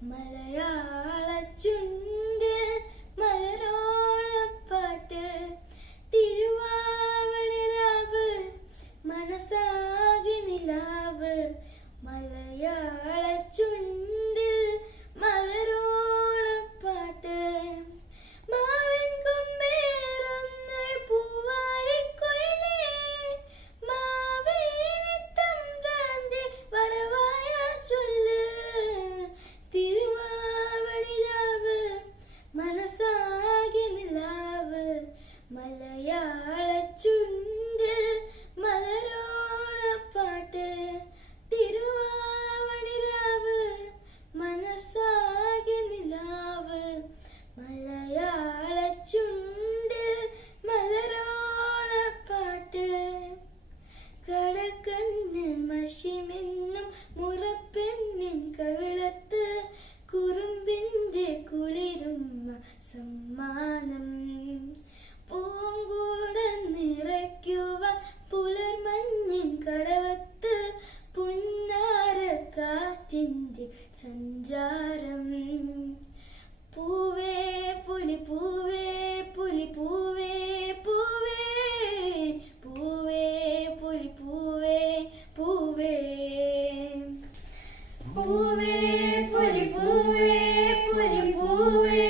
മലയാള ചുണ്ടിൽ മലരോളപ്പാട്ട് തിരുവാവണിരാവ് മനസ്സാകെ നിലാവ് മലയാള ചുണ്ടിൽ മലരോളപ്പാട്ട് മാവിൻ കൊമ്പേറുന്ന പൂവാലിക്കൊയിലേ മാവേലിത്തം രാന്തി വരവായ ചൊല്ല് തിരുവാവണിരാവ് മനസ്സാകെ നിലാവ് മലയാള ചുണ്ടിൽ മലരോളപ്പാട്ട് തിരുവാവണിരാവ് മനസ്സാകെ നിലാവ് മലയാള ചുണ്ടിൽ മലരോളപ്പാട്ട് കടക്കണ്ണിൽ മഷിമെന്നും മുറപ്പെണ്ണിൻ കവിളത്ത് കുറുമ്പിന്റെ കുളിരുമ്മ സമ്മാനം പൂങ്കൂട നിറയ്ക്കുവ പുലർമഞ്ഞിൻ കടവത്ത് പുന്നാര കാറ്റിന്റെ സഞ്ചാരം പൂവേ പുലി പൂവേ പുലി പൂവേ പൂവേ പൂവേ പുലി പൂവേ പൂവേ പൂവേ പുലി പൂവേ പുലി പൂവേ